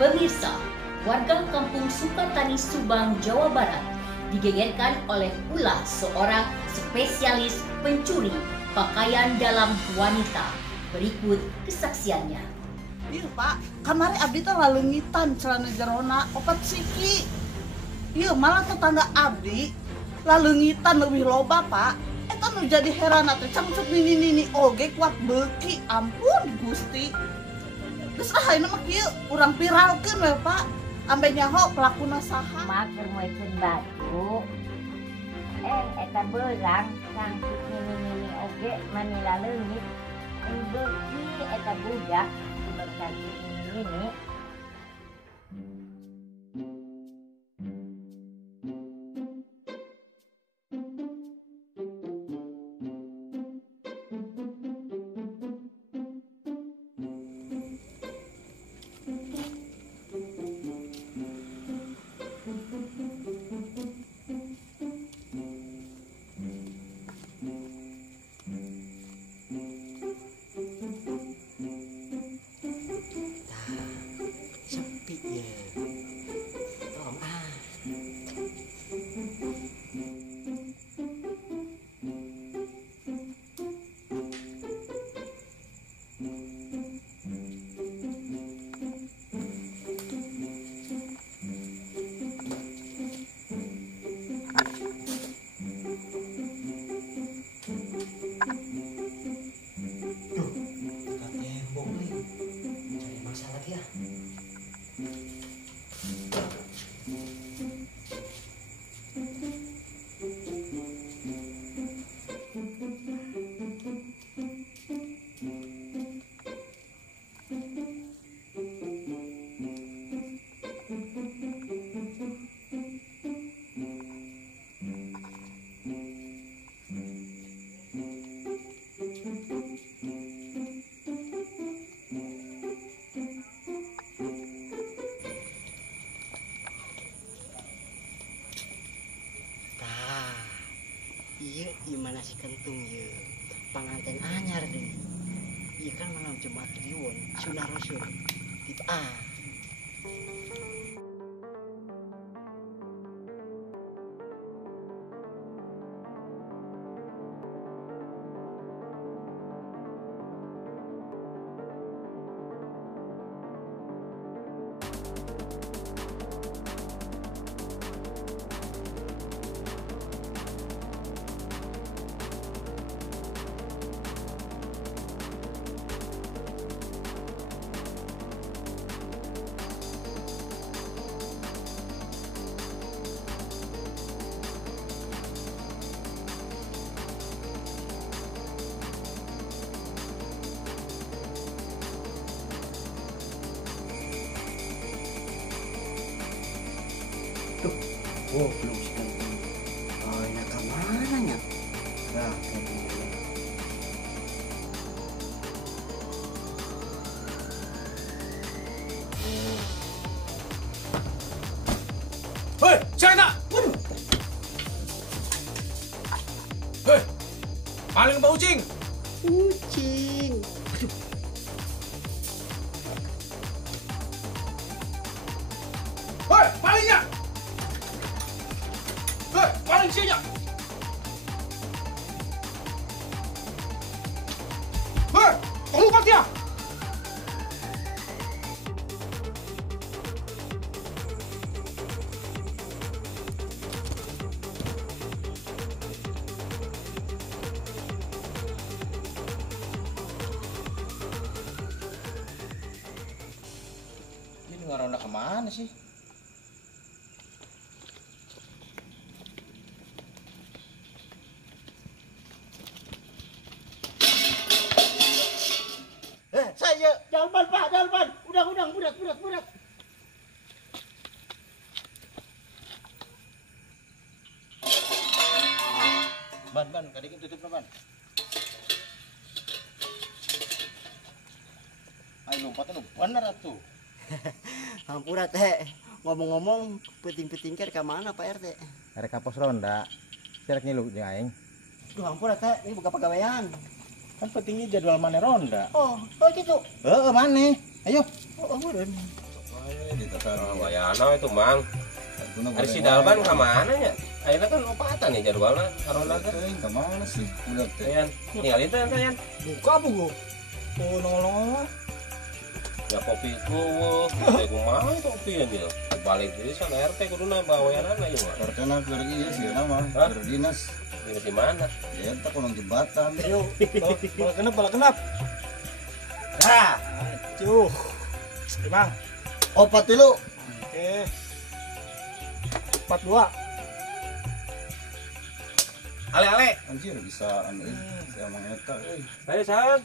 Pemirsa, warga kampung Sukatani, Subang, Jawa Barat digegerkan oleh ulah seorang spesialis pencuri pakaian dalam wanita. Berikut kesaksiannya. Iya Pak, kamari abdi teh lalungitan celana jerona opat siki. Iya malah tetangga abdi lalungitan lebih loba Pak. Eta nu jadi heran teh cangcut nini oge kuat beuki, ampun Gusti. Terus ayeuna mah kieu urang viralkeun we Pak. Ambe nyaho pelakuna saha. Maker moekeun batu. Eta beurang cangcut nini oge manila leungit. Beuki eta budak cangcut nini. Sepi ya. Tom Duh, katanya heboh nih. Cari masalah dia. Iya, gimana si kentung ya? Pengantin anyar deh. Iya kan malam Jumat Kliwon, Sunnah Rasul. Gitu Tuh, belum si kentung. Oh, ya kemana nya? Nah, kayak gini. Hei, China! Hei, paling bau ucing. Kucing. Hei, palingnya. Hei, paling sini. Hei, tolong lupa dia. Ini ngeronda kemana sih? Saya Jalan Pak, jalan. Udang, budak. Ban, kadang tutup ban. Ayo lompatan lu bener atuh. hampura teh. Ngomong-ngomong peting-peting ke mana Pak RT? Arek kapos ronda. Cerek ngilu jeung aing. Duh hampura teh, ini buka pegawaian. Kan pentingnya jadwal mana ronda. Oh gitu. Heeh, maneh. Ayo. Oh, meureun. Wayana itu mang. Hari si Dalban kemana ya? Akhirnya kan opatan ya jadwalnya. Karena kan Kemana sih? Udah teh. Tayan, tinggalin tuh Tayan. Buka apa gua? Oh nolong. Ya kopi ku, kita kumaha kopi aja. Balik diri sana RT kuduna bawayanan aja mah. Karena pergi ya sih nama. Hah? Berdinas. Di mana? Ya entar kolong jembatan. Yuk, bala kenap. Nah, cuh. Bang, Opat dulu. oke. 42. Ale. Anjir bisa anu saya mang eta euy. Ayo San.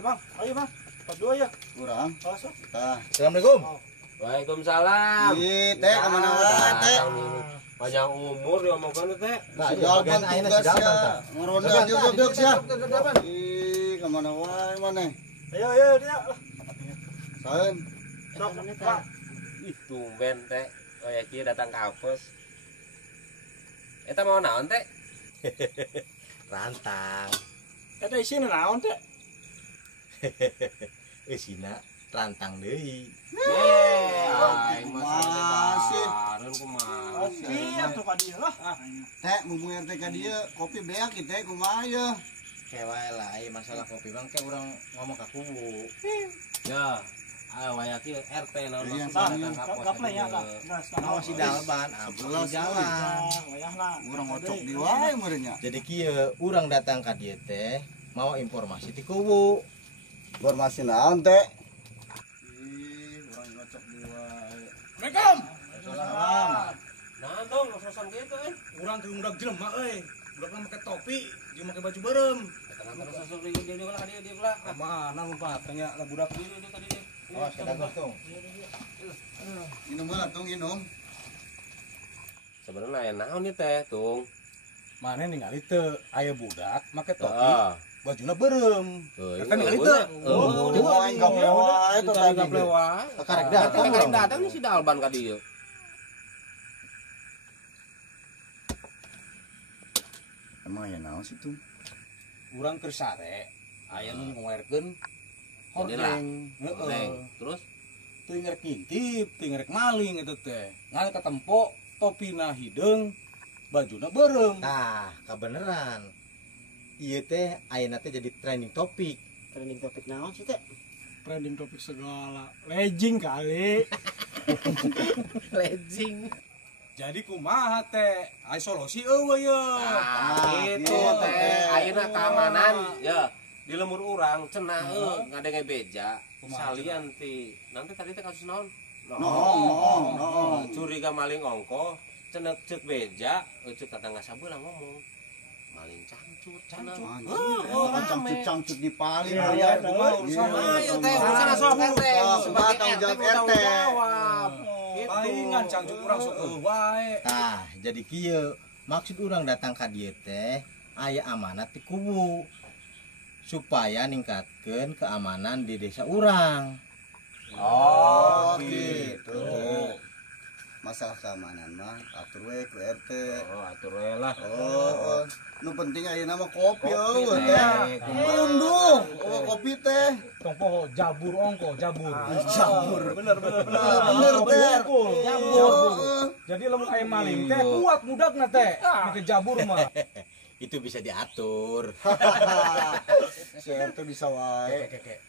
Bang, ayo bang. 42 ya. Kurang. Masuk. Tah. Assalamualaikum. Waalaikumsalam. Ih, teh kemana wae teh? Panjang umur diomongkan teh. Dalban tugas ya. Ngeronda jog ya. Dapat. Ih, kemana wae maneh? Ayo, dia. Saen. Sok, Pak. Ih, tumben teh. Kayak kieu datang ke apes. Eta mau naon teh? Rantang. Ada isina naon teh? Isina rantang deui. Aing masih. kumaha. Oke, atuh ka dieu lah. Teh mumpung RT ka dieu kopi beak teh kumaha ya? Kewae lah masalah kopi bang kayak urang ngomong ka kubu. Ya, wayaki RT naon Iya, maksudna Gaplay ya lah. Mau si Dalban abis jalan. Wayahna. Urang ngocok di wae meureunnya. Jadi kieu urang datang ka dieu teh mau informasi ti kubu. Informasi naon teh? Ih, urang ngocok di wae. Assalamualaikum. Salam. Nah, dong, sosan gitu Urang teu mudak jelema euy. Budak make topi, jeung make baju beureum. Kenapa sosan dia ulah dia ulah. Mana lupa tanya lah budak Dia tadi dia. Awas kada gosong. Minum heula tung minum. Sebenarnya aya naon ieu teh, Tung? Mana ningali teu aya budak make topi, Heeh. bajuna beureum. Eta ningali teu? Oh, aing gaple wae Itu teh tadi tadi. gaple wae. Karek datang Karek urang. datang si Dalban ka dieu. Emang ya naon sih tuh? Urang keur sare, aya nu ngoerkeun Jendela. hordeng. Neng, terus Teu ngerek ngintip, teu ngerek maling eta teh. Ngan katempo topina hideung, bajuna beureum. Nah, kebeneran. Ieu teh ayeuna teh jadi trending topik. Trending topik naon sih teh? Trending topik segala. Legend kali. lejing. Jadi kumaha teh? Aya solusi eueuh ye. Gitu teh. Ayeuna keamanan ya di lemur urang cenah ngadenge beja. Salian ti. Nanti tadi teh kasus naon? Noong. Curiga maling ongko, cenah ceuk beja, ceuk tetangga sabeula ngomong. Maling cangcut, cenah. Orang cangcut-cangcut di paling Iya, aya. urusan Ayo teh, urusan sok RT. Sebagai tanggung jawab RT. Palingan cangcut urang sok eueuh wae. Nah, jadi kieu maksud urang datang ka dieu teh aya amanat ti kubu supaya ningkatkeun keamanan di desa urang. Oh, gitu. Masalah keamanan mah atur we ku RT. Oh, atur we lah. Oh, nu penting ayeuna mah kopi eueuh teh. teh. Tunduh, kopi teh. Tong poho jabur ongko, jabur. Jabur. Bener. Bener teh. Jabur. Jadi lamun aya maling teh kuat budakna teh. Make jabur mah. Itu bisa diatur. Si RT bisa wae. Keke.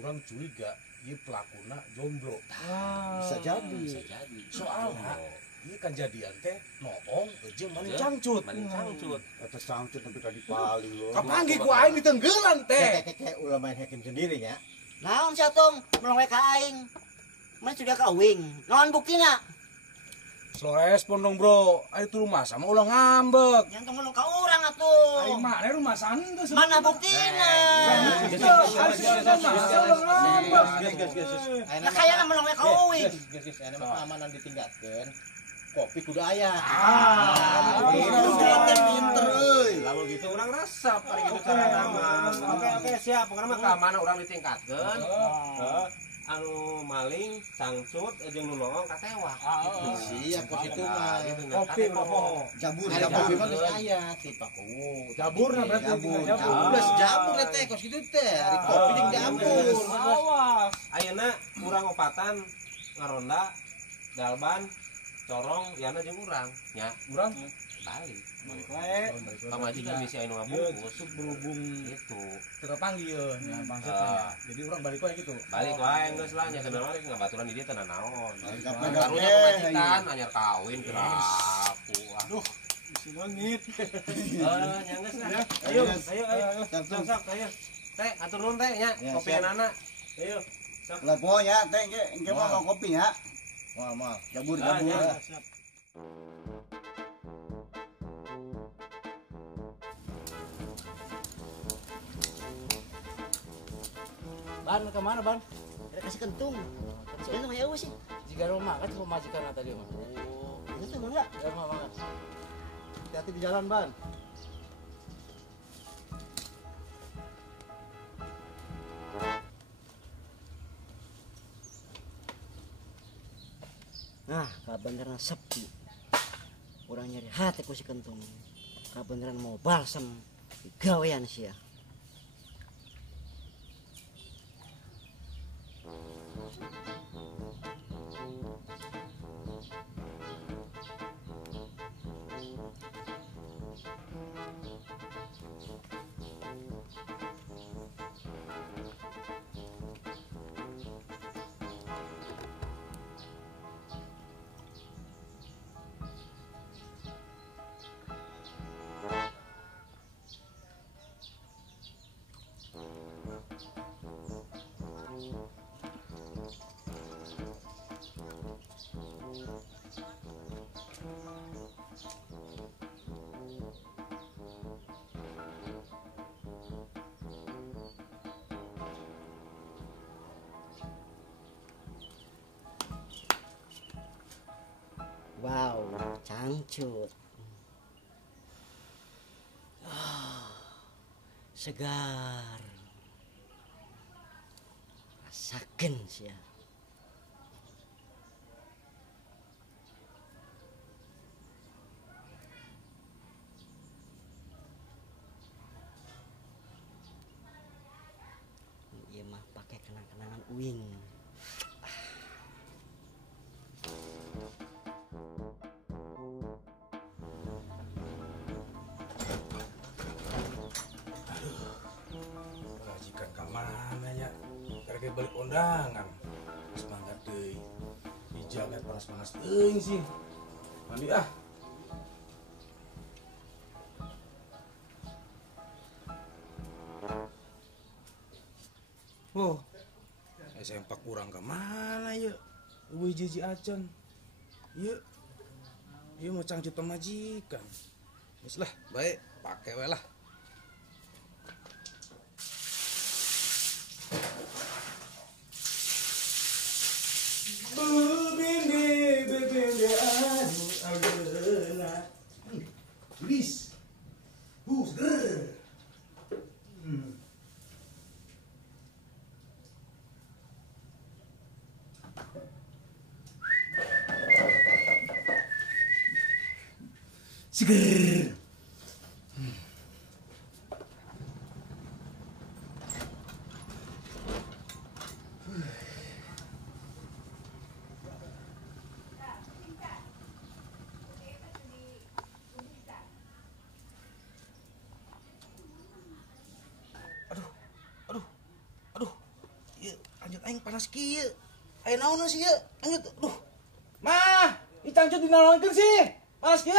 Urang curiga ieu pelakuna jomblo. Bisa jadi. Soalnya ieu kejadian teh noong jeung maling cangcut. Maling cangcut. Atas cangcut tapi ka dipaling loh. Kapanggih ku aing ditenggelan teh. Keke ulah main hakim sendiri ya. Naon sia tong? Melong we ka aing. Mana sudah kawing. Naon buktina? Slow respon dong bro. Ayo tuh rumah sama ulah ngambek. Yang tong melong ka urang atuh. Aing mah rumah sandu. Mana buktina? Nah kayana melong we ka uwing. Aya mah keamanan ditingkatkeun. Kopi kudu aya. Itu RT pinter euy. Lalu gitu orang resep hari gitu cara aman. Oke siap. Pokoknya mah keamanan orang ditingkatkeun. Anu maling, cangcut, jeung nu nongong katewa. Siap kos itu mah. Kopi mah poho. Jabur Ada jabur. kopi mah geus aya ti pakuwu. Jaburna berarti Jabur. jabur. Udah jabur teh kos kitu teh. Hari kopi jeung jabur. Awas. Ayeuna urang opatan ngaronda dalban corong yana jeung urang nya Urang balik wae pamajikan misi anu ngabungkus Ieu berhubung gitu terpanggil ya maksudnya. Jadi urang balik wae gitu. balik wae geus lah nya kenal we ngabaturan di dieu teh naon Kapan karunya pamajikan anyar kawin kerapu aduh Si langit. nya geus lah ayo sok ayo teh atur nuhun teh nya Ya, kopianana ayo Lepo ya, teh engke mau kopi ya. Mal. Jabur. nya Ban kemana ban? Ada kasih kentung. Kasih kentung ya sih. Jika rumah kan cuma majikan tadi mah. Itu tuh enggak. Ya mah banget. Hati-hati di jalan, Ban. Nah, kabeneran sepi. Orang nyari hati ku si kentung. Kabeneran mau balsam gawean sih ya. Wow, cangcut. Segar. Rasakan sih ya. Iya mah pakai kenang-kenangan uing. Majikan ka mana nya? Karek balik undangan. Semangat deui. Dijamet panas-panas teuing sih. Mandi ah. Oh. Sempak kurang ke mana ya? Uwi jiji acan. Iya. Iya mau cangcut pemajikan. Wes lah, baik, pakai we lah. Bebende anu ageuna. Tulis. Seger. Seger. Aduh. Ieu anjeun aing panas kieu. Aya naon sih ieu? Anjeun aduh. Mah, ieu cangcut dinaonkeun sih. Panas kieu.